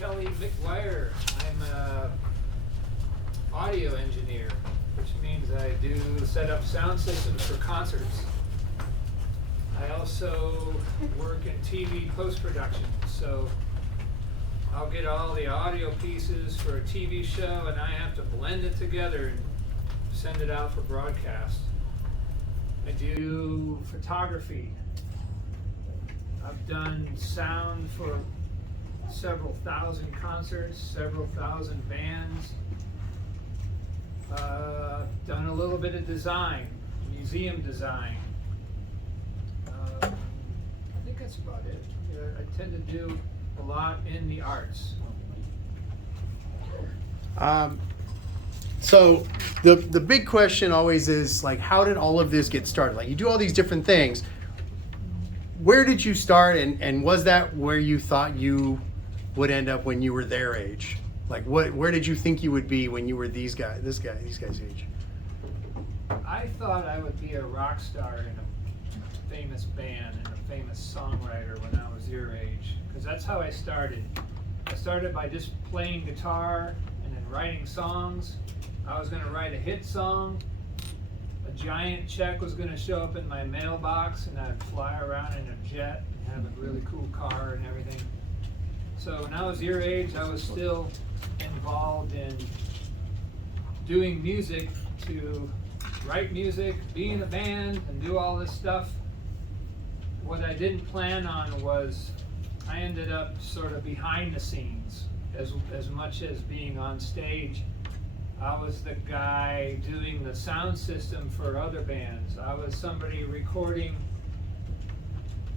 McGUIRE. I'm an audio engineer, which means I do set up sound systems for concerts. I also work in TV post-production, so I'll get all the audio pieces for a TV show and I have to blend it together and send it out for broadcast. I do photography. I've done sound for several thousand concerts, several thousand bands. Done a little bit of design, museum design. I think that's about it. I tend to do a lot in the arts. So the big question always is, like, how did all of this get started? Like, you do all these different things. Where did you start, and was that where you thought you would end up when you were their age? Like, where did you think you would be when you were these guys' age? I thought I would be a rock star in a famous band and a famous songwriter when I was your age, because that's how I started. I started by just playing guitar and then writing songs. I was going to write a hit song. A giant check was going to show up in my mailbox, and I'd fly around in a jet and have a really cool car and everything. So when I was your age, I was still involved in doing music, to write music, be in a band, and do all this stuff. What I didn't plan on was I ended up sort of behind the scenes as much as being on stage. I was the guy doing the sound system for other bands. I was somebody recording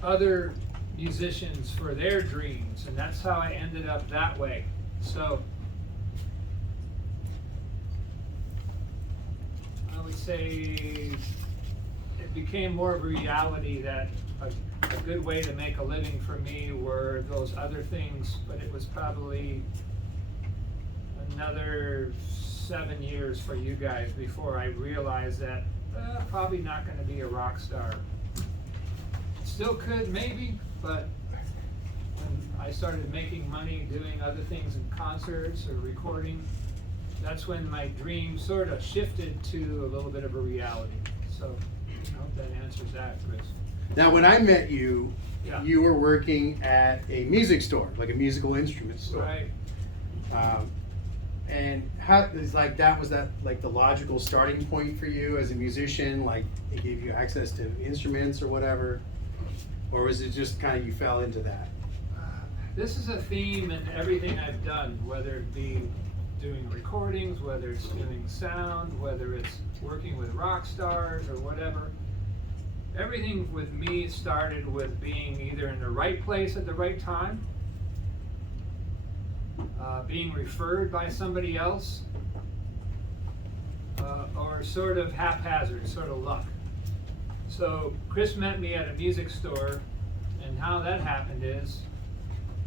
other musicians for their dreams, and that's how I ended up that way. So I would say it became more of a reality that a good way to make a living for me were those other things, but it was probably another 7 years for you guys before I realized that probably not going to be a rock star. Still could, maybe, but when I started making money doing other things in concerts or recording, that's when my dream sort of shifted to a little bit of a reality. So I hope that answers that, Chris. Now, when I met you, Yeah. you were working at a music store, like a musical instrument store. Right. And how is like that? Was that like the logical starting point for you as a musician? Like, it gave you access to instruments or whatever, or was it just kind of you fell into that? This is a theme in everything I've done, whether it be doing recordings, whether it's doing sound, whether it's working with rock stars or whatever. Everything with me started with being either in the right place at the right time, being referred by somebody else, or sort of haphazard, sort of luck. So Chris met me at a music store, and how that happened is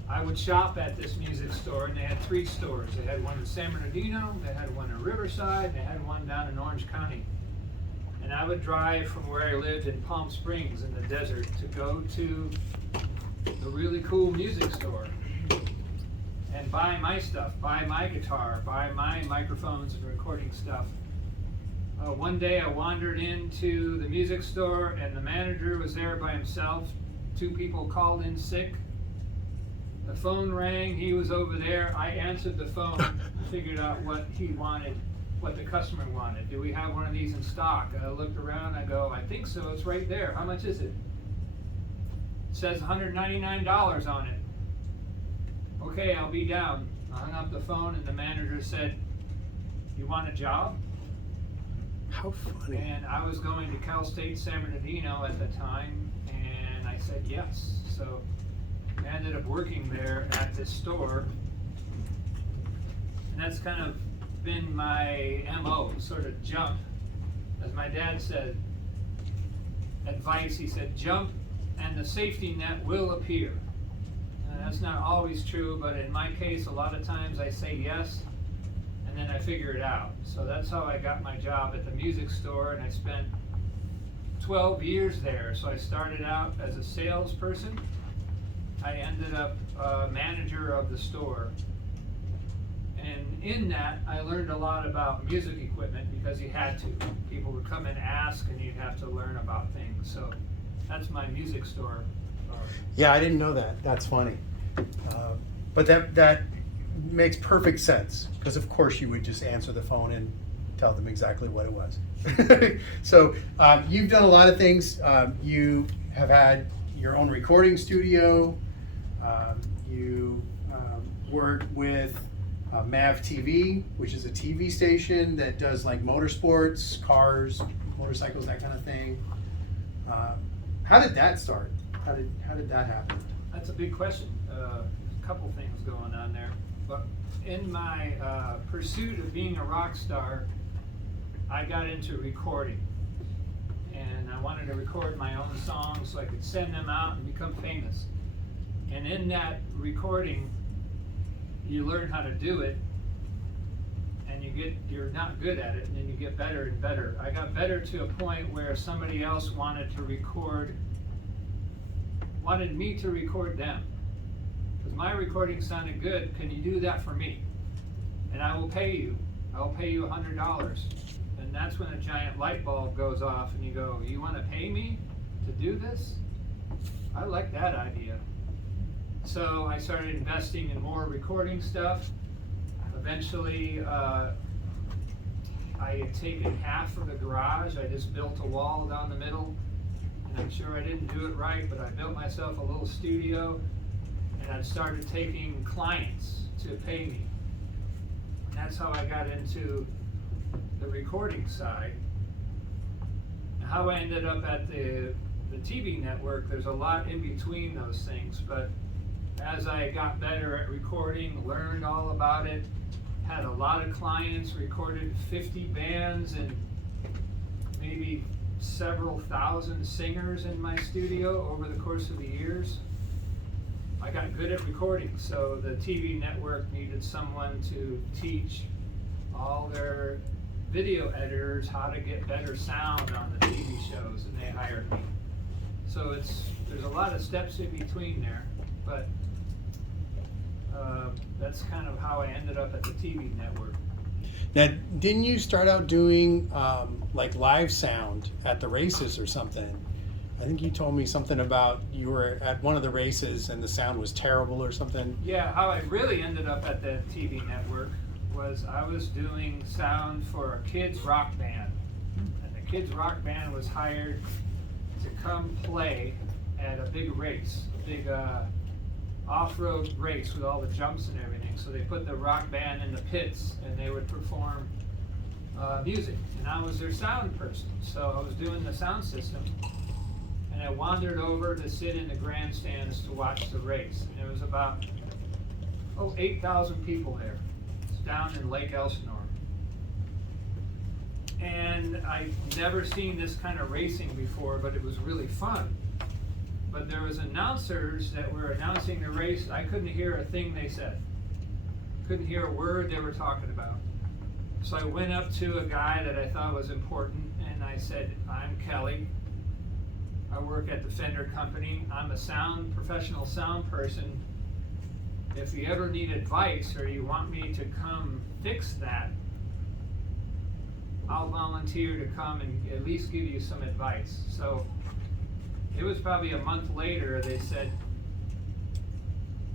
I would shop at this music store, and they had 3 stores. They had one in San Bernardino, they had one in Riverside, and they had one down in Orange County. And I would drive from where I lived in Palm Springs in the desert to go to a really cool music store and buy my stuff, buy my guitar, buy my microphones and recording stuff. One day I wandered into the music store and the manager was there by himself. 2 people called in sick. The phone rang, he was over there. I answered the phone, figured out what he wanted, what the customer wanted. Do we have one of these in stock? I looked around, I go, I think so, it's right there. How much is it? It says $199 on it. Okay, I'll be down. I hung up the phone and the manager said, you want a job? How funny. And I was going to Cal State San Bernardino at the time, and I said yes. So I ended up working there at this store, and that's kind of been my MO, sort of jump. As my dad said, advice, he said, jump and the safety net will appear. And that's not always true, but in my case, a lot of times I say yes, and then I figure it out. So that's how I got my job at the music store, and I spent 12 years there. So I started out as a salesperson. I ended up manager of the store. And in that, I learned a lot about music equipment because you had to. People would come and ask, and you'd have to learn about things. So that's my music store. Yeah, I didn't know that. That's funny. But that makes perfect sense, because of course you would just answer the phone and tell them exactly what it was. So you've done a lot of things. You have had your own recording studio. You work with MAV TV, which is a TV station that does like motorsports, cars, motorcycles, that kind of thing. How did that start? How did that happen? That's a big question. A couple things going on there. But in my pursuit of being a rock star, I got into recording. And I wanted to record my own songs so I could send them out and become famous. And in that recording, you learn how to do it, and you're not good at it, and then you get better and better. I got better to a point where somebody else wanted me to record them. Because my recording sounded good, can you do that for me? And I will pay you. I'll pay you $100. And that's when a giant light bulb goes off and you go, you want to pay me to do this? I like that idea. So I started investing in more recording stuff. Eventually, I had taken half of the garage. I just built a wall down the middle. And I'm sure I didn't do it right, but I built myself a little studio. And I started taking clients to pay me. And that's how I got into the recording side. And how I ended up at the TV network, there's a lot in between those things, but as I got better at recording, learned all about it, had a lot of clients, recorded 50 bands and maybe several thousand singers in my studio over the course of the years. I got good at recording, so the TV network needed someone to teach all their video editors how to get better sound on the TV shows, and they hired me. So there's a lot of steps in between there, but that's kind of how I ended up at the TV network. Now, didn't you start out doing like live sound at the races or something? I think you told me something about you were at one of the races and the sound was terrible or something. Yeah, how I really ended up at the TV network was I was doing sound for a kids rock band. And the kids rock band was hired to come play at a big race, a big off-road race with all the jumps and everything. So they put the rock band in the pits and they would perform music. And I was their sound person. So I was doing the sound system. And I wandered over to sit in the grandstands to watch the race. And there was about 8,000 people there. It's down in Lake Elsinore. And I'd never seen this kind of racing before, but it was really fun. But there was announcers that were announcing the race. I couldn't hear a thing they said. Couldn't hear a word they were talking about. So I went up to a guy that I thought was important, and I said, I'm Kelly. I work at the Fender Company. I'm a professional sound person. If you ever need advice or you want me to come fix that, I'll volunteer to come and at least give you some advice. So it was probably a month later, they said,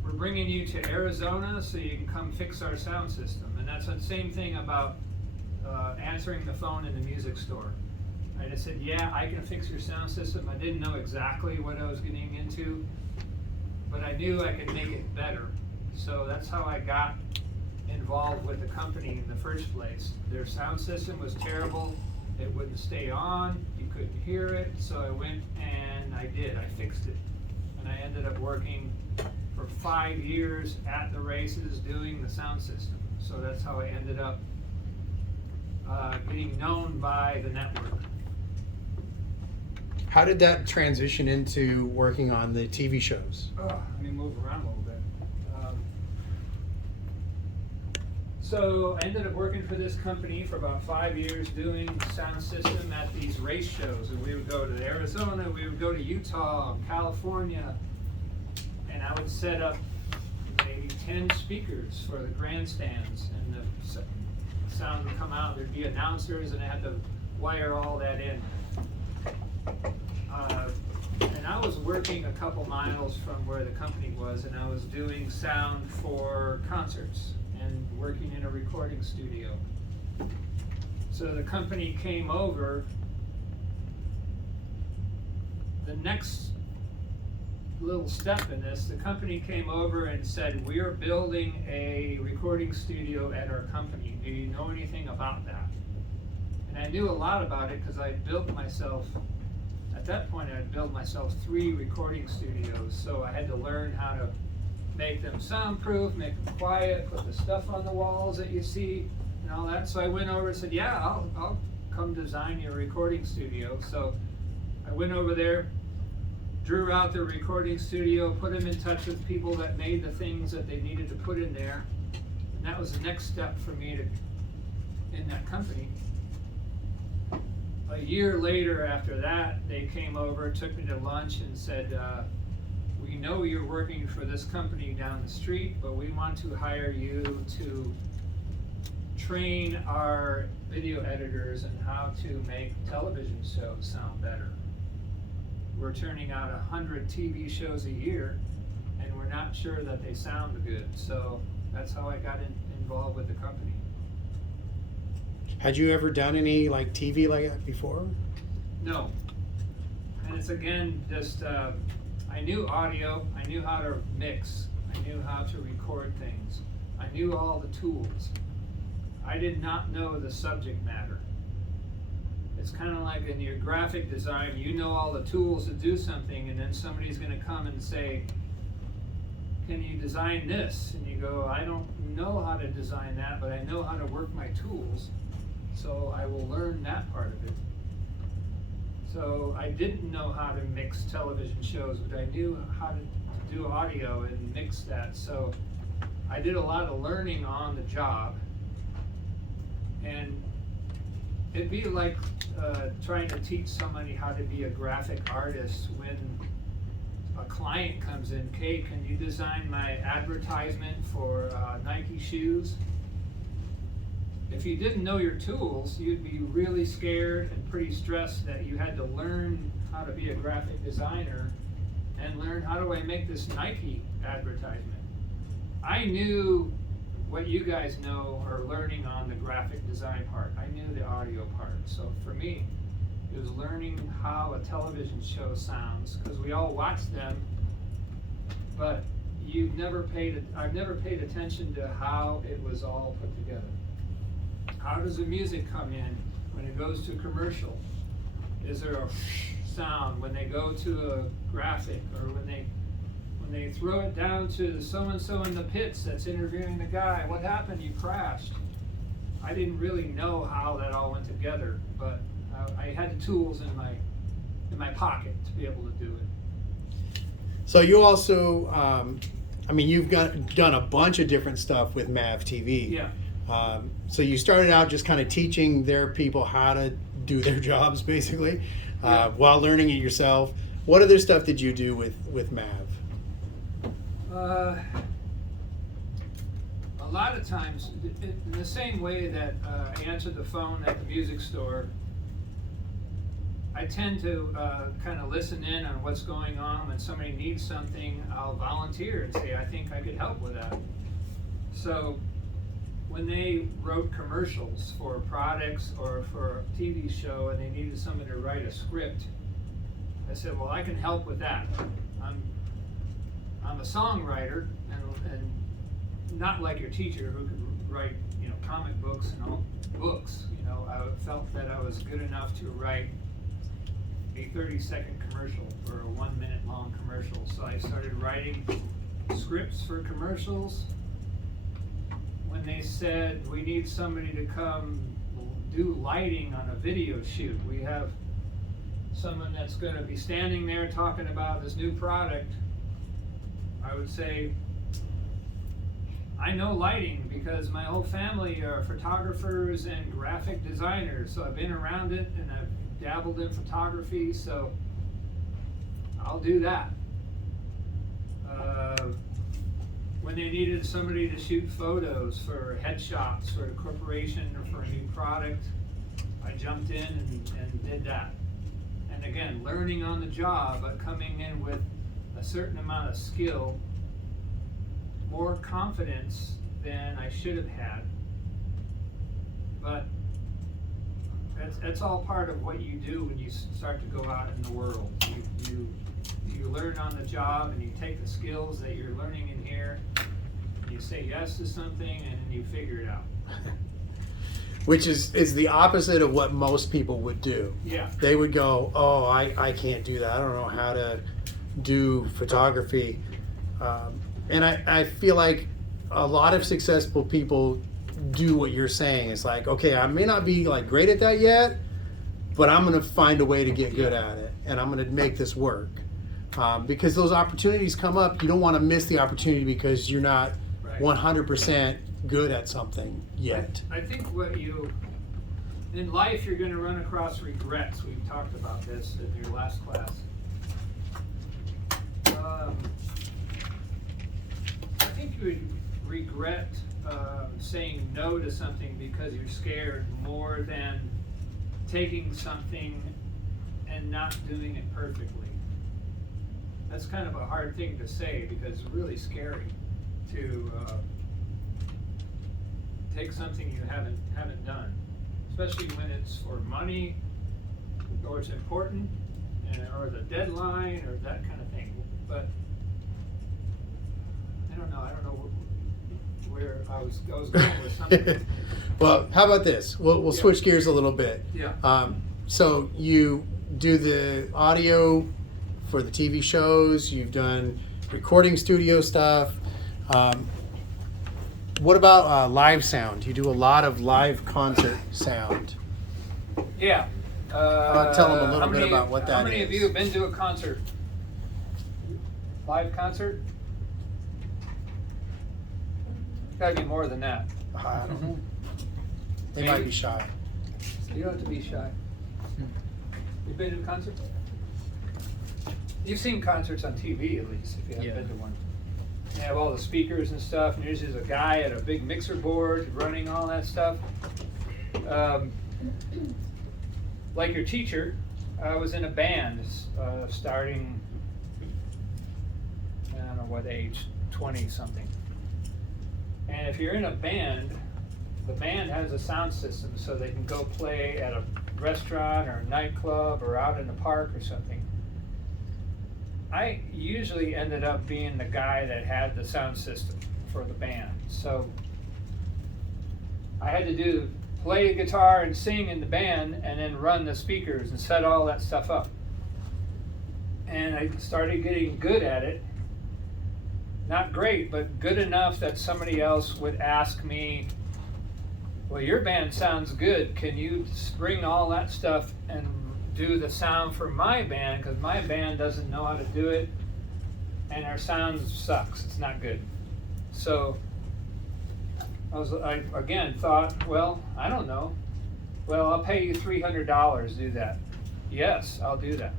we're bringing you to Arizona so you can come fix our sound system. And that's the same thing about answering the phone in the music store. I just said, yeah, I can fix your sound system. I didn't know exactly what I was getting into, but I knew I could make it better. So that's how I got involved with the company in the first place. Their sound system was terrible. It wouldn't stay on. You couldn't hear it. So I went and I fixed it. And I ended up working for 5 years at the races doing the sound system. So that's how I ended up getting known by the network. How did that transition into working on the TV shows? Let me move around a little bit. So I ended up working for this company for about 5 years doing sound system at these race shows. And we would go to Arizona, we would go to Utah, California. And and I would set up maybe 10 speakers for the grandstands, and the sound would come out. There'd be announcers, and I had to wire all that in. And I was working a couple miles from where the company was, and I was doing sound for concerts and working in a recording studio. So the company came over. The next little step in this, the company came over and said, "We are building a recording studio at our company. Do you know anything about that?" And I knew a lot about it because I built myself, at that point I'd built myself 3 recording studios. So I had to learn how to make them soundproof, make them quiet, put the stuff on the walls that you see and all that. So I went over and said, "Yeah, I'll come design your recording studio." So I went over there, drew out the recording studio, put them in touch with people that made the things that they needed to put in there. And that was the next step for me in that company. A year later after that, they came over, took me to lunch and said, "We know you're working for this company down the street, but we want to hire you to train our video editors in how to make television shows sound better. We're turning out 100 TV shows a year, and we're not sure that they sound good." So that's how I got involved with the company. Had you ever done any like TV like that before? No. And it's again just, I knew audio, I knew how to mix, I knew how to record things, I knew all the tools. I did not know the subject matter. It's kind of like in your graphic design, you know all the tools to do something, and then somebody's going to come and say, "Can you design this?" And you go, "I don't know how to design that, but I know how to work my tools, so I will learn that part of it." So I didn't know how to mix television shows, but I knew how to do audio and mix that. So I did a lot of learning on the job. And it'd be like trying to teach somebody how to be a graphic artist when a client comes in. "Kay, can you design my advertisement for Nike shoes?" If you didn't know your tools, you'd be really scared and pretty stressed that you had to learn how to be a graphic designer and learn, how do I make this Nike advertisement? I knew what you guys know are learning on the graphic design part. I knew the audio part. So for me, it was learning how a television show sounds, because we all watch them, but I've never paid attention to how it was all put together. How does the music come in when it goes to commercial? Is there a sound when they go to a graphic, or when they throw it down to so-and-so in the pits that's interviewing the guy? What happened? You crashed. I didn't really know how that all went together, but I had the tools in my pocket to be able to do it. So you also, you've done a bunch of different stuff with MAV TV. Yeah. So you started out just kind of teaching their people how to do their jobs, basically, while learning it yourself. What other stuff did you do with MAV? A lot of times, in the same way that I answered the phone at the music store, I tend to kind of listen in on what's going on. When somebody needs something, I'll volunteer and say, "I think I could help with that." So when they wrote commercials for products or for a TV show and they needed somebody to write a script, I said, "Well, I can help with that. I'm a songwriter, and not like your teacher who could write, comic books and all books. I felt that I was good enough to write a 30-second commercial or a 1-minute long commercial. So I started writing scripts for commercials. When they said, "We need somebody to come do lighting on a video shoot, we have someone that's going to be standing there talking about this new product," I would say, "I know lighting because my whole family are photographers and graphic designers, so I've been around it and I've dabbled in photography, so I'll do that." when they needed somebody to shoot photos for headshots for a corporation or for a new product, I jumped in and did that. And again, learning on the job, but coming in with a certain amount of skill, more confidence than I should have had. But that's all part of what you do when you start to go out in the world. You learn on the job, and you take the skills that you're learning in here, and you say yes to something, and then you figure it out. Which is the opposite of what most people would do. Yeah. They would go, oh, I can't do that. I don't know how to do photography. And I feel like a lot of successful people do what you're saying. It's like, okay, I may not be like great at that yet, but I'm going to find a way to get good at it, and I'm going to make this work. Because those opportunities come up, you don't want to miss the opportunity because you're not 100% good at something yet. I think in life, you're going to run across regrets. We've talked about this in your last class. I think you would regret saying no to something because you're scared more than taking something and not doing it perfectly. That's kind of a hard thing to say because it's really scary to take something you haven't done, especially when it's for money or it's important or the deadline or that kind of thing. But I don't know where I was going with something. Well, how about this? We'll switch gears a little bit. Yeah. So you do the audio for the TV shows. You've done recording studio stuff. What about live sound? You do a lot of live concert sound. Yeah. Tell them a little bit about what that is. How many of you have been to a concert? Live concert? Gotta be more than that. I don't know. They Maybe. might be shy. You don't have to be shy. You've been to a concert? You've seen concerts on TV at least, if you haven't been to one. They have all the speakers and stuff, and there's a guy at a big mixer board running all that stuff. Like your teacher, I was in a band starting, I don't know what age, 20 something. And if you're in a band, the band has a sound system so they can go play at a restaurant or a nightclub or out in the park or something. I usually ended up being the guy that had the sound system for the band. So I had to play guitar and sing in the band and then run the speakers and set all that stuff up. And I started getting good at it. Not great, but good enough that somebody else would ask me, well, your band sounds good. Can you bring all that stuff and do the sound for my band? Because my band doesn't know how to do it, and our sound sucks. It's not good. So I again thought, well, I don't know. Well, I'll pay you $300 to do that. Yes, I'll do that.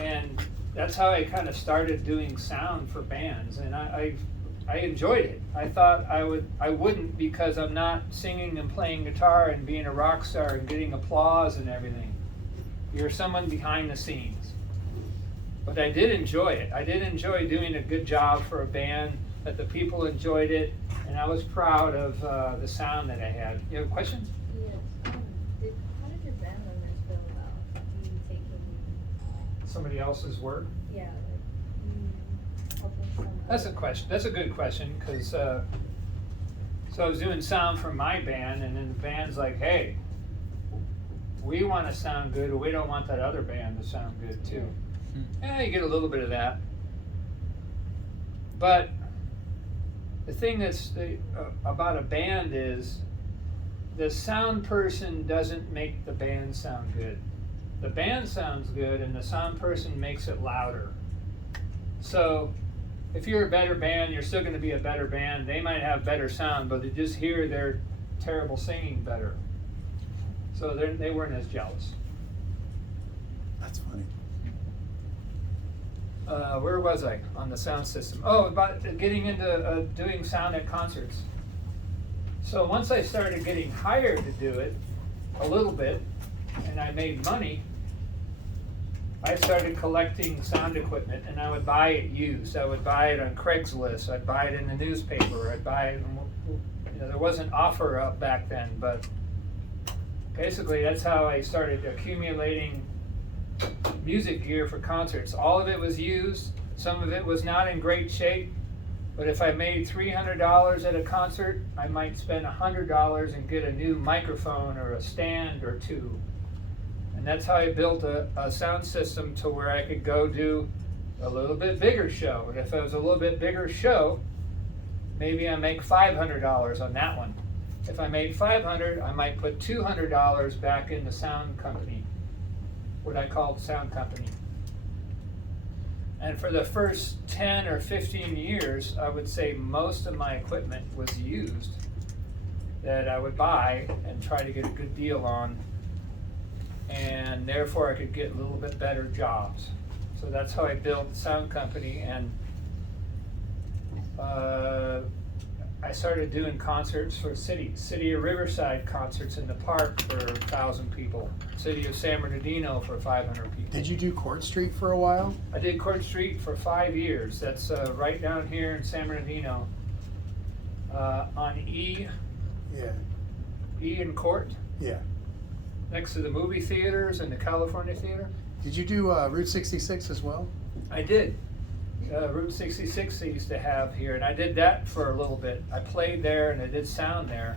And that's how I kind of started doing sound for bands, and I enjoyed it. I thought I wouldn't because I'm not singing and playing guitar and being a rock star and getting applause and everything. You're someone behind the scenes. But I did enjoy it. I did enjoy doing a good job for a band, that the people enjoyed it, and I was proud of the sound that I had. You have questions? Yes. How did your band members feel about you taking? Somebody else's work? Yeah, like helping someone. That's a question. That's a good question, because so I was doing sound for my band, and then the band's like, "Hey, we want to sound good, but we don't want that other band to sound good too." Yeah, you get a little bit of that. But the thing that's about a band is the sound person doesn't make the band sound good. The band sounds good, and the sound person makes it louder. So if you're a better band, you're still going to be a better band. They might have better sound, but they just hear their terrible singing better. So they weren't as jealous. That's funny. where was I on the sound system? Oh, about getting into doing sound at concerts. So once I started getting hired to do it a little bit, and I made money, I started collecting sound equipment, and I would buy it used. I would buy it on Craigslist. I'd buy it in the newspaper. I'd buy it. There wasn't offer up back then, but basically that's how I started accumulating music gear for concerts. All of it was used. Some of it was not in great shape. But if I made $300 at a concert, I might spend $100 and get a new microphone or a stand or two. And that's how I built a sound system to where I could go do a little bit bigger show. And if it was a little bit bigger show, maybe I make $500 on that one. If I made $500, I might put $200 back in the sound company, what I called sound company. And for the first 10 or 15 years, I would say most of my equipment was used that I would buy and try to get a good deal on, and therefore I could get a little bit better jobs. So that's how I built the sound company, and I started doing concerts for City of Riverside concerts in the park for 1,000 people. City of San Bernardino for 500 people. Did you do Court Street for a while? I did Court Street for 5 years. That's right down here in San Bernardino. On E and Court, Yeah. next to the movie theaters and the California Theater. Did you do Route 66 as well? I did. Route 66 they used to have here, and I did that for a little bit. I played there and I did sound there.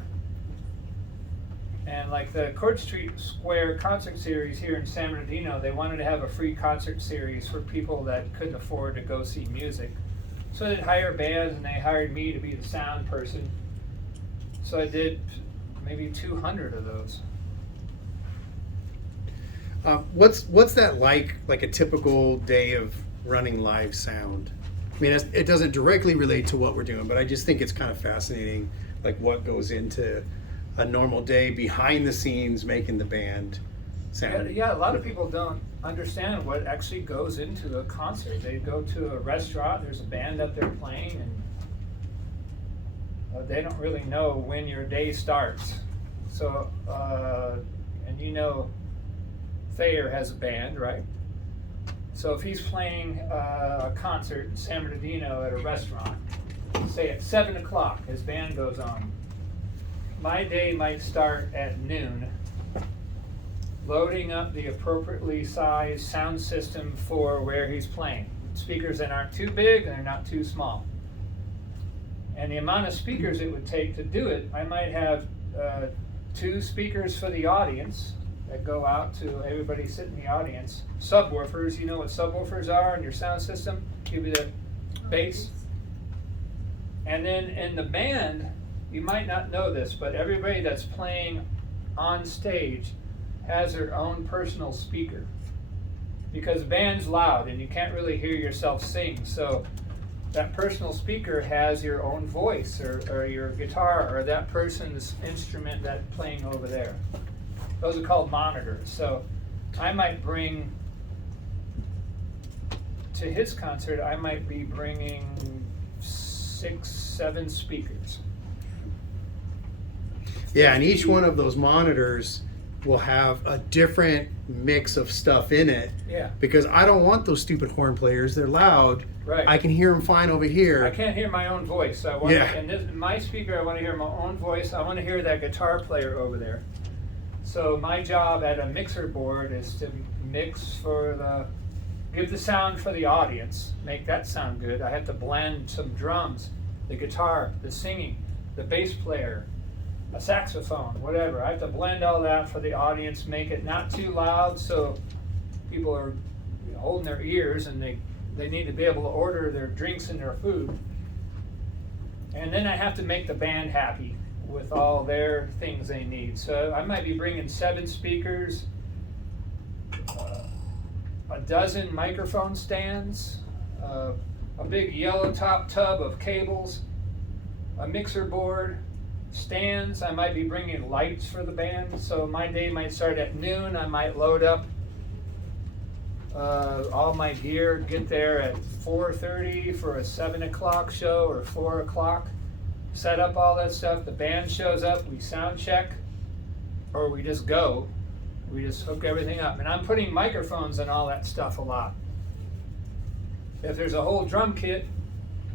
And like the Court Street Square concert series here in San Bernardino, they wanted to have a free concert series for people that couldn't afford to go see music. So they'd hire bands, and they hired me to be the sound person. So I did maybe 200 of those. What's that like a typical day of running live sound? I mean, it doesn't directly relate to what we're doing, but I just think it's kind of fascinating, like what goes into a normal day behind the scenes making the band sound. Yeah, a lot of people don't understand what actually goes into a concert. They go to a restaurant, there's a band up there playing, and they don't really know when your day starts. So, and you know, Thayer has a band, right? So if he's playing a concert in San Bernardino at a restaurant, say at 7 o'clock, his band goes on. My day might start at noon, loading up the appropriately sized sound system for where he's playing. Speakers that aren't too big and they're not too small. And the amount of speakers it would take to do it, I might have 2 speakers for the audience that go out to everybody sitting in the audience. Subwoofers, you know what subwoofers are in your sound system? Give you the bass. And then in the band, you might not know this, but everybody that's playing on stage has their own personal speaker. Because the band's loud and you can't really hear yourself sing. So that personal speaker has your own voice or your guitar or that person's instrument that's playing over there. Those are called monitors. So I might bring, to his concert, I might be bringing 6, 7 speakers. Yeah, and each one of those monitors will have a different mix of stuff in it. Yeah. Because I don't want those stupid horn players. They're loud. Right. I can hear them fine over here. I can't hear my own voice. I want Yeah. and this, my speaker, I want to hear my own voice. I want to hear that guitar player over there. So my job at a mixer board is to mix give the sound for the audience, make that sound good. I have to blend some drums, the guitar, the singing, the bass player, a saxophone, whatever. I have to blend all that for the audience, make it not too loud so people are holding their ears and they need to be able to order their drinks and their food. And then I have to make the band happy with all their things they need. So I might be bringing 7 speakers, a dozen microphone stands, a big yellow top tub of cables, a mixer board, stands. I might be bringing lights for the band. So my day might start at noon. I might load up all my gear, get there at 4:30 for a 7 o'clock show or 4 o'clock. Set up all that stuff. The band shows up. We sound check, or we just go. We just hook everything up. And I'm putting microphones and all that stuff a lot. If there's a whole drum kit,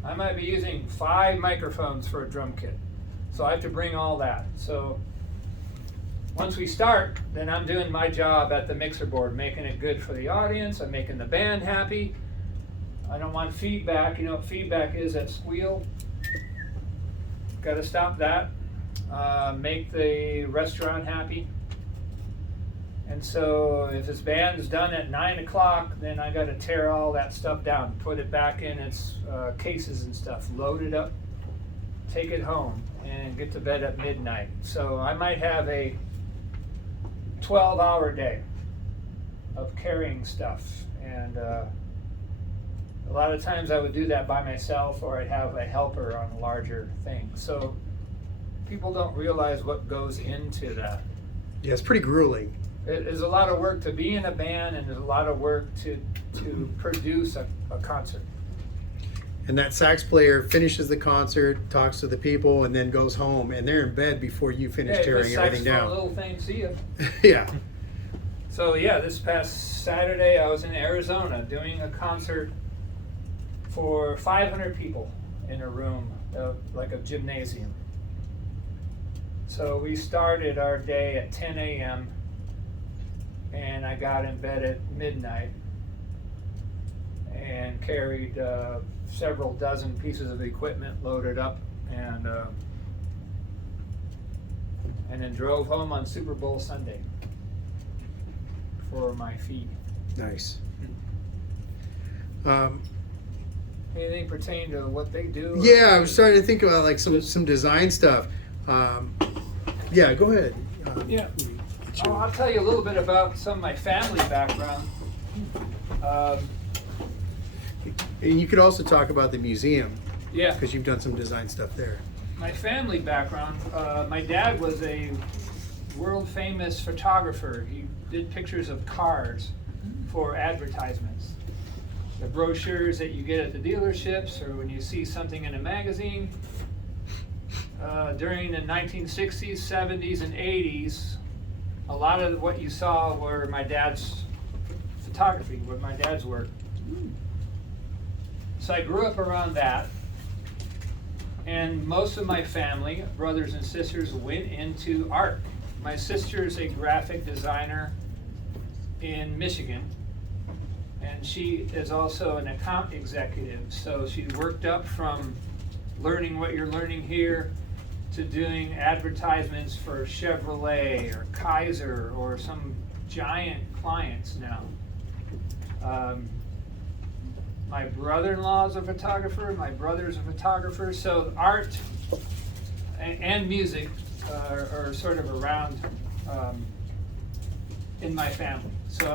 I might be using 5 microphones for a drum kit. So I have to bring all that. So once we start, then I'm doing my job at the mixer board, making it good for the audience. I'm making the band happy. I don't want feedback. You know what feedback is? That squeal. Got to stop that. Make the restaurant happy. And so if this band's done at 9 o'clock, then I got to tear all that stuff down, put it back in its cases and stuff, load it up, take it home, and get to bed at midnight. So I might have a 12-hour day of carrying stuff. And a lot of times I would do that by myself, or I'd have a helper on a larger thing. So people don't realize what goes into that. Yeah, it's pretty grueling. It is a lot of work to be in a band, and there's a lot of work to produce a concert. And that sax player finishes the concert, talks to the people, and then goes home, and they're in bed before you finish tearing everything down. Little thing, see ya. Yeah. So yeah, this past Saturday I was in Arizona doing a concert for 500 people in a room, like a gymnasium. So we started our day at 10 a.m. and I got in bed at midnight and carried several dozen pieces of equipment loaded up, and then drove home on Super Bowl Sunday for my fee. Nice. Anything pertain to what they do? Yeah, I was starting to think about like some design stuff. Yeah, go ahead. Yeah. Oh, I'll tell you a little bit about some of my family background. And you could also talk about the museum. Yeah. Because you've done some design stuff there. My family background, my dad was a world famous photographer. He did pictures of cars for advertisements. The brochures that you get at the dealerships, or when you see something in a magazine. During the 1960s, 70s, and 80s, a lot of what you saw were my dad's photography, were my dad's work. So I grew up around that, and most of my family, brothers and sisters, went into art. My sister's a graphic designer in Michigan, and she is also an account executive. So she worked up from learning what you're learning here to doing advertisements for Chevrolet or Kaiser or some giant clients now. My brother-in-law is a photographer, my brother's a photographer, so art and music are sort of around in my family. So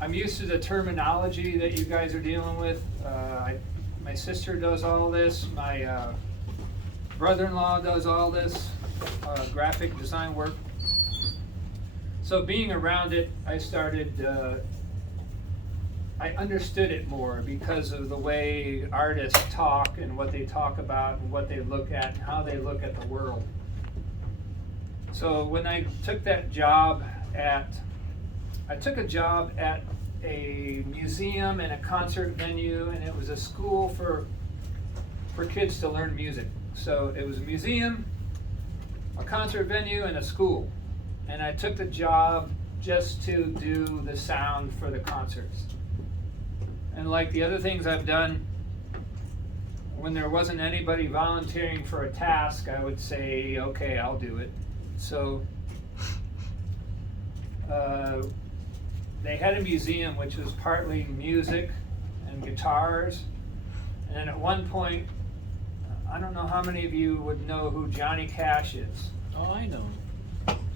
I'm used to the terminology that you guys are dealing with. My sister does all this, my brother-in-law does all this graphic design work. So being around it, I understood it more because of the way artists talk and what they talk about and what they look at and how they look at the world. So when I took that job I took a job at a museum and a concert venue, and it was a school for kids to learn music. So it was a museum, a concert venue, and a school. And I took the job just to do the sound for the concerts. And like the other things I've done, when there wasn't anybody volunteering for a task, I would say, okay, I'll do it. So they had a museum which was partly music and guitars. And then at one point, I don't know how many of you would know who Johnny Cash is. Oh, I know.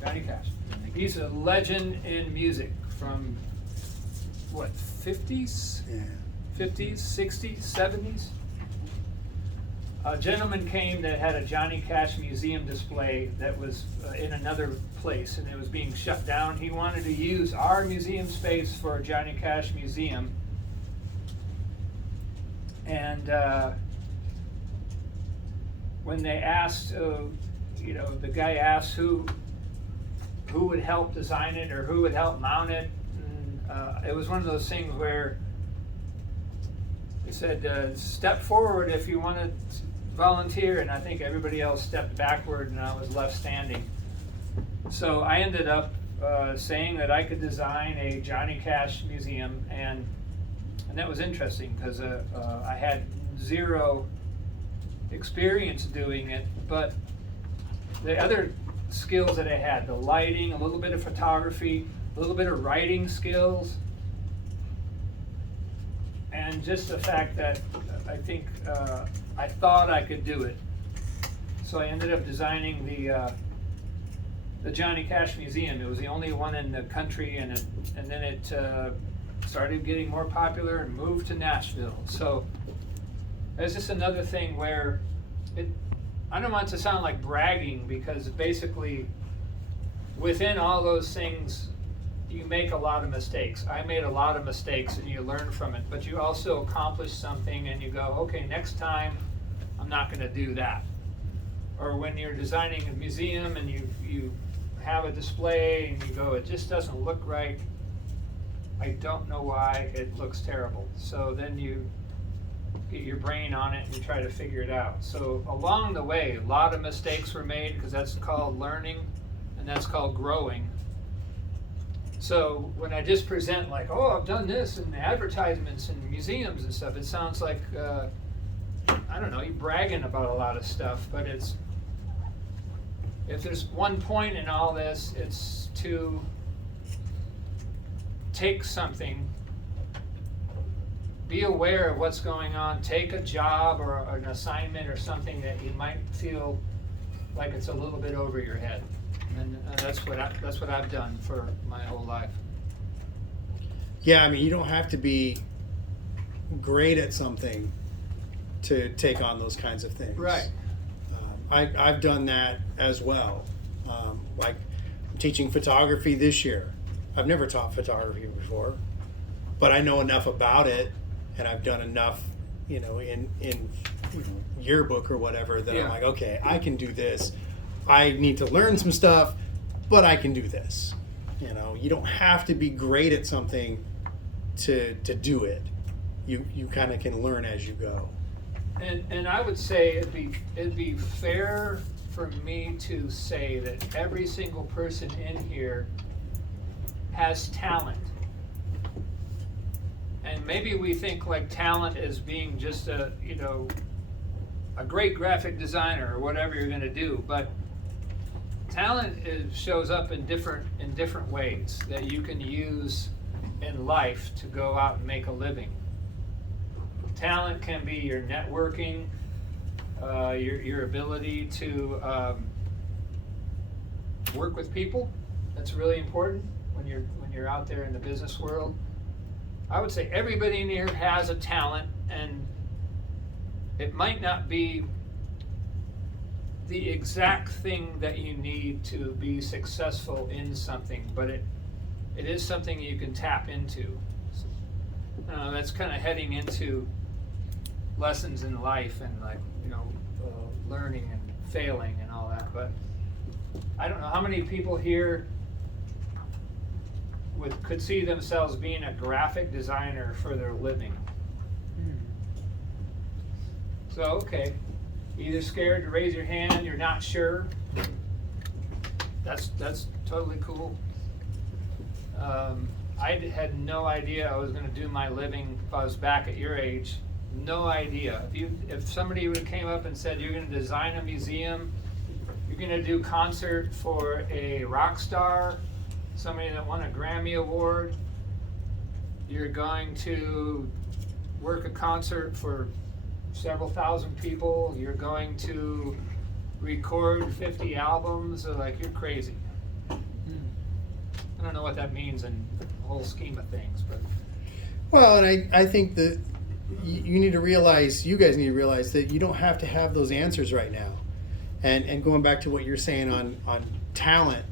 Johnny Cash. He's a legend in music from, what, 50s? Yeah. 50s, 60s, 70s? a gentleman came that had a Johnny Cash museum display that was in another place, and it was being shut down. He wanted to use our museum space for a Johnny Cash museum. And when they asked, the guy asked who would help design it or who would help mount it. And, it was one of those things where they said, step forward if you want to volunteer, and I think everybody else stepped backward and I was left standing. So I ended up saying that I could design a Johnny Cash museum, and that was interesting because I had zero experience doing it, but the other skills that I had, the lighting, a little bit of photography, a little bit of writing skills, and just the fact that I think I thought I could do it. So I ended up designing the Johnny Cash Museum. It was the only one in the country, and then it started getting more popular and moved to Nashville. So it's just another thing where I don't want it to sound like bragging, because basically within all those things you make a lot of mistakes. I made a lot of mistakes and you learn from it, but you also accomplish something and you go, okay, next time I'm not going to do that. Or when you're designing a museum and you have a display and you go, it just doesn't look right. I don't know why it looks terrible. So then you get your brain on it and you try to figure it out. So along the way, a lot of mistakes were made, because that's called learning and that's called growing. So when I just present like, oh, I've done this in advertisements and museums and stuff, it sounds like, I don't know, you're bragging about a lot of stuff, but if there's one point in all this, it's to take something, be aware of what's going on, take a job or an assignment or something that you might feel like it's a little bit over your head. And that's what I've done for my whole life. Yeah, I mean, you don't have to be great at something to take on those kinds of things. Right. I've done that as well. Like, I'm teaching photography this year. I've never taught photography before, but I know enough about it, and I've done enough, in yearbook or whatever, that I'm like, okay, I can do this. I need to learn some stuff, but I can do this. You don't have to be great at something to do it. You kind of can learn as you go. And I would say it'd be fair for me to say that every single person in here has talent. And maybe we think like talent is being just a great graphic designer or whatever you're going to do, but talent shows up in different ways that you can use in life to go out and make a living. Talent can be your networking, your ability to work with people. That's really important when you're out there in the business world. I would say everybody in here has a talent, and it might not be the exact thing that you need to be successful in something, but it is something you can tap into. That's kind of heading into lessons in life and learning and failing and all that. But I don't know how many people here could see themselves being a graphic designer for their living. So, okay, either scared to raise your hand, you're not sure. That's totally cool. I had no idea I was going to do my living if I was back at your age. No idea. If somebody would have came up and said, you're going to design a museum, you're going to do concert for a rock star, somebody that won a Grammy Award, you're going to work a concert for several thousand people, you're going to record 50 albums, like, you're crazy. I don't know what that means in the whole scheme of things, but. Well, and I think that you need to realize, you guys need to realize that you don't have to have those answers right now. And going back to what you're saying on talent,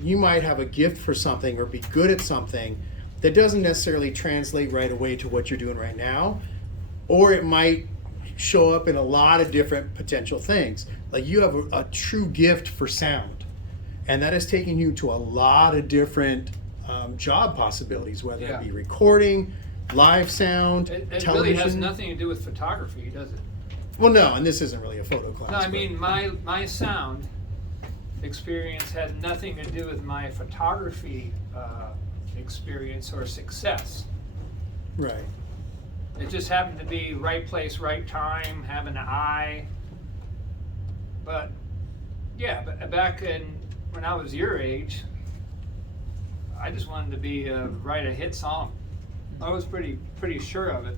you might have a gift for something or be good at something that doesn't necessarily translate right away to what you're doing right now, or it might show up in a lot of different potential things. Like you have a true gift for sound, and that is taking you to a lot of different job possibilities, whether Yeah. it be recording, live sound, It television. really has nothing to do with photography, does it? Well, no, and this isn't really a photo class. No, I but- mean, my sound experience had nothing to do with my photography experience or success. Right. It just happened to be right place, right time, having an eye. But yeah, but back when I was your age, I just wanted to write a hit song. I was pretty sure of it.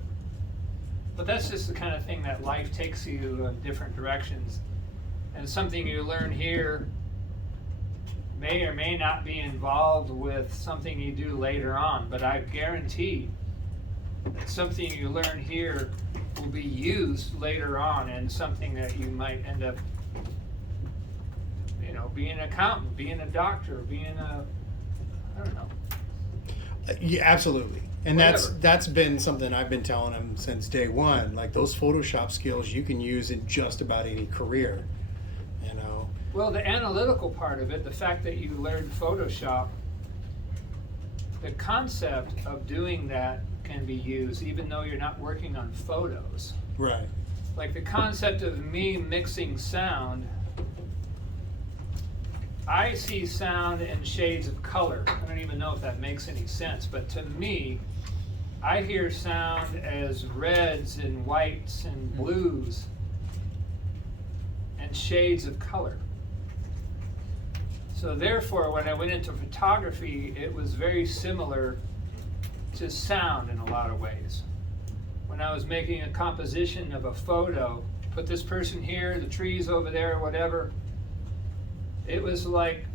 But that's just the kind of thing that life takes you in different directions. And something you learn here may or may not be involved with something you do later on, but I guarantee that something you learn here will be used later on in something that you might end up, being an accountant, being a doctor, I don't know. Yeah, absolutely. And Whatever. that's been something I've been telling them since day one. Like those Photoshop skills you can use in just about any career. You know. Well, the analytical part of it, the fact that you learned Photoshop, the concept of doing that can be used even though you're not working on photos. Right. Like the concept of me mixing sound, I see sound in shades of color. I don't even know if that makes any sense, but to me, I hear sound as reds and whites and blues and shades of color. So therefore, when I went into photography, it was very similar to sound in a lot of ways. When I was making a composition of a photo, put this person here, the trees over there, whatever, it was like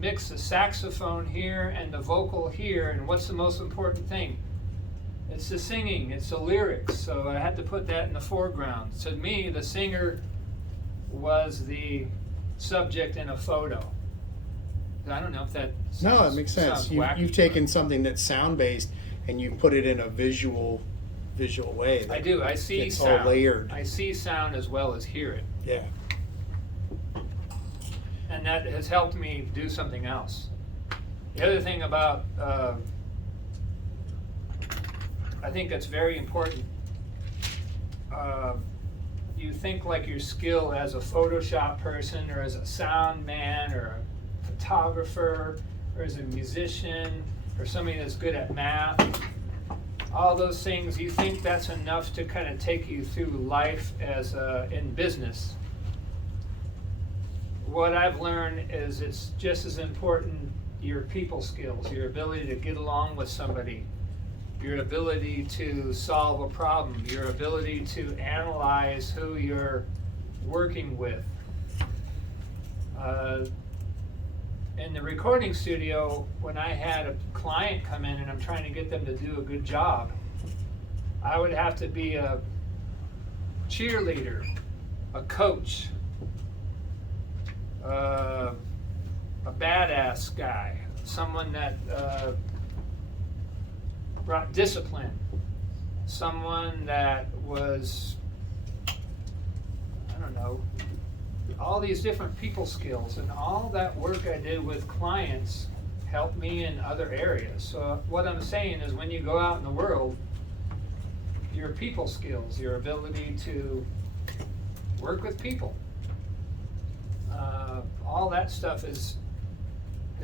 mix the saxophone here and the vocal here, and what's the most important thing? It's the singing, it's the lyrics, so I had to put that in the foreground. To me, the singer was the subject in a photo. I don't know if that No, sounds, it makes sense. sounds wacky, You've taken something that's sound based and you put it in a visual way. I do, I see It's all sound. layered. I see sound as well as hear it. Yeah. And that has helped me do something else. The other thing about, I think that's very important. You think like your skill as a Photoshop person or as a sound man or a photographer or as a musician or somebody that's good at math, all those things, you think that's enough to kind of take you through life as in business. What I've learned is it's just as important, your people skills, your ability to get along with somebody, your ability to solve a problem, your ability to analyze who you're working with. In the recording studio, when I had a client come in and I'm trying to get them to do a good job, I would have to be a cheerleader, a coach, a badass guy, someone that brought discipline, someone that was, I don't know, all these different people skills, and all that work I did with clients helped me in other areas. So what I'm saying is when you go out in the world, your people skills, your ability to work with people, all that stuff is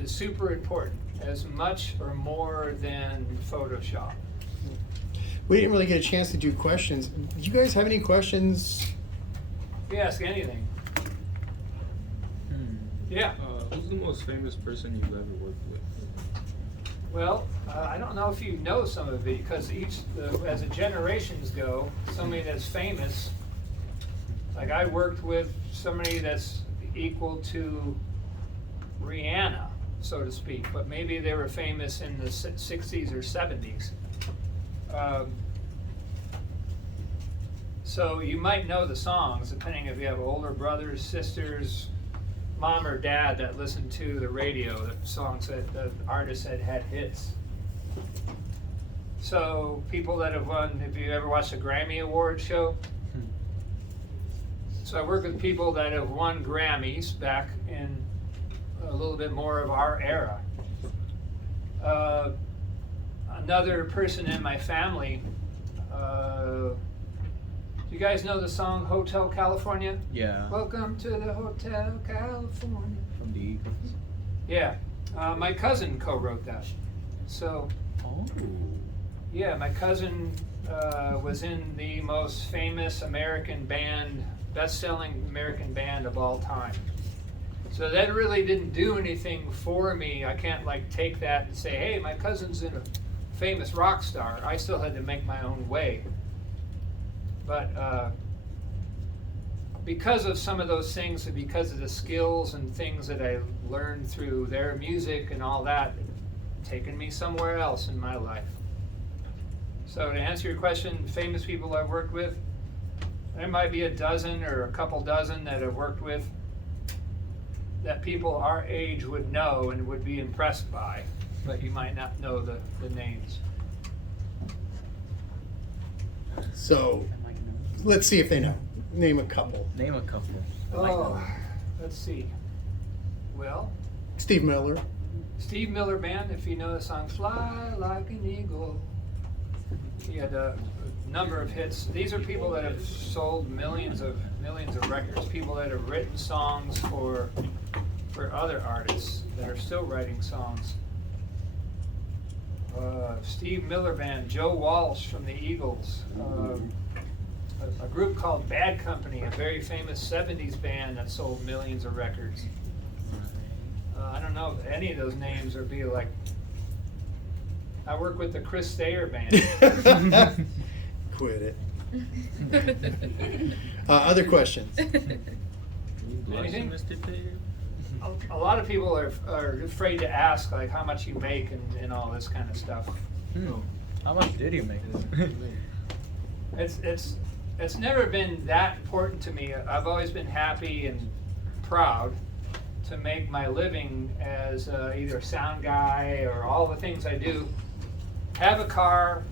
super important, as much or more than Photoshop. We didn't really get a chance to do questions. Do you guys have any questions? You ask anything. Yeah. Who's the most famous person you've ever worked with? Well, I don't know if you know some of it, because as the generations go, somebody that's famous, like I worked with somebody that's equal to Rihanna, so to speak, but maybe they were famous in the 60s or 70s. So you might know the songs, depending if you have older brothers, sisters, mom or dad that listen to the radio, the songs that the artists had hits. So people that have won, if you ever watched a Grammy Award show, so I work with people that have won Grammys back in a little bit more of our era. Another person in my family, do you guys know the song Hotel California? Yeah. Welcome to the Hotel California. From the Eagles. Yeah, my cousin co-wrote that. So, Oh. yeah, my cousin was in the most famous American band, best-selling American band of all time. So that really didn't do anything for me. I can't like take that and say, hey, my cousin's in a famous rock star. I still had to make my own way. But because of some of those things and because of the skills and things that I learned through their music and all that, taken me somewhere else in my life. So to answer your question, famous people I've worked with, there might be a dozen or a couple dozen that I've worked with that people our age would know and would be impressed by, but you might not know the names. So let's see if they know. Name a couple. Name a couple. I like Oh, that. let's see. Well, Steve Miller. Steve Miller Band, if you know the song Fly Like an Eagle. He had a number of hits. These are people that have sold millions of records, people that have written songs for other artists that are still writing songs. Steve Miller Band, Joe Walsh from the Eagles, a group called Bad Company, a very famous 70s band that sold millions of records. I don't know if any of those names would be like, I work with the Chris Thayer Band. Quit it. Other questions? Anything? Mr. Thayer? A lot of people are afraid to ask like how much you make and all this kind of stuff. How much did you make? It's never been that important to me. I've always been happy and proud to make my living as either a sound guy or all the things I do. Have a car,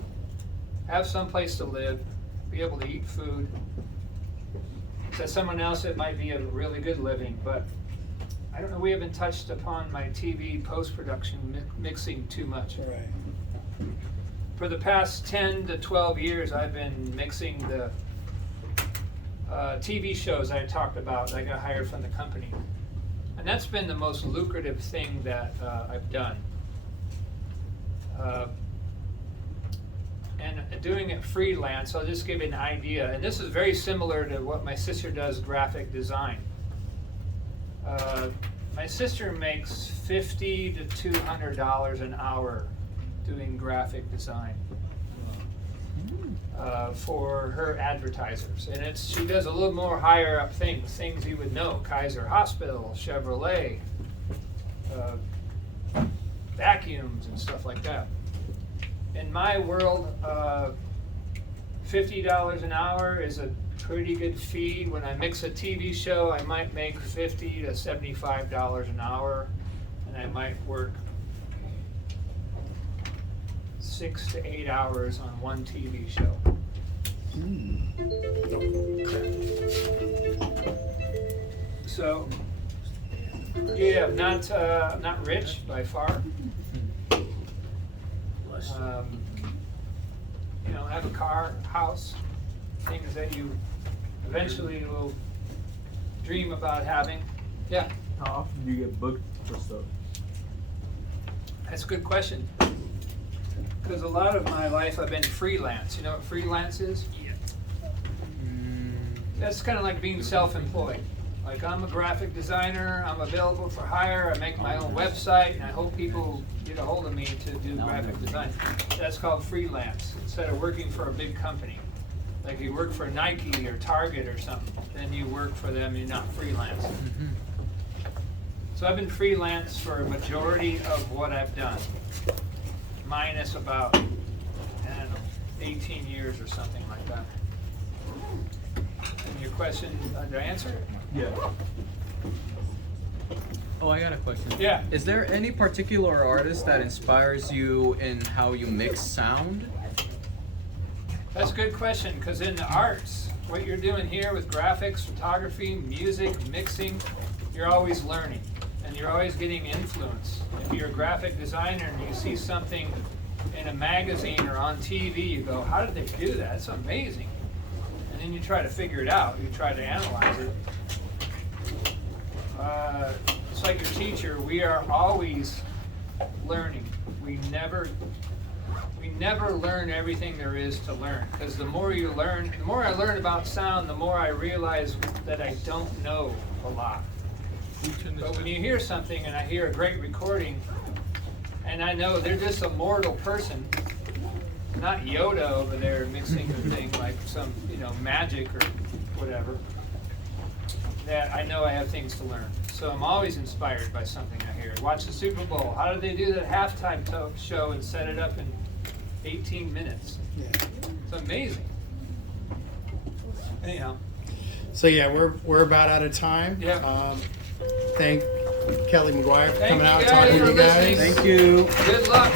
have some place to live, be able to eat food. To someone else it might be a really good living, but I don't know, we haven't touched upon my TV post-production mixing too much. All right. For the past 10 to 12 years, I've been mixing the TV shows I talked about. I got hired from the company. And that's been the most lucrative thing that I've done. And doing it freelance, I'll just give you an idea. And this is very similar to what my sister does, graphic design. My sister makes $50 to $200 an hour doing graphic design for her advertisers. And she does a little more higher up things you would know, Kaiser Hospital, Chevrolet, vacuums and stuff like that. In my world, $50 an hour is a pretty good fee. When I mix a TV show, I might make $50 to $75 an hour, and I might work 6 to 8 hours on one TV show. So, yeah, I'm not rich by far. Have a car, house, things that you eventually will dream about having. Yeah, How often do you get booked for stuff? that's a good question. Because a lot of my life I've been freelance. You know what freelance is? Yeah. That's kind of like being self-employed. Like I'm a graphic designer, I'm available for hire, I make my own website, and I hope people get a hold of me to do graphic design. That's called freelance, instead of working for a big company. Like you work for Nike or Target or something, then you work for them, you're not freelance. So I've been freelance for a majority of what I've done, minus about, I don't know, 18 years or something like that. question to answer? Yeah. Oh, I got a question. Yeah. Is there any particular artist that inspires you in how you mix sound? That's a good question, because in the arts, what you're doing here with graphics, photography, music, mixing, you're always learning, and you're always getting influence. If you're a graphic designer and you see something in a magazine or on TV, you go, how did they do that? It's amazing. And then you try to figure it out. You try to analyze it. It's like your teacher. We are always learning. We never learn everything there is to learn. Because the more you learn, the more I learn about sound, the more I realize that I don't know a lot. But when you hear something, and I hear a great recording, and I know they're just a mortal person, not Yoda over there mixing the thing like some, magic or whatever, that I know I have things to learn. So I'm always inspired by something I hear. Watch the Super Bowl. How did they do that halftime show and set it up in 18 minutes? Yeah. It's amazing. Anyhow. So yeah, we're about out of time. Yeah. Thank Kelly McGuire for Thank coming you out and guys talking to for you guys. listening. Thank you. Good luck.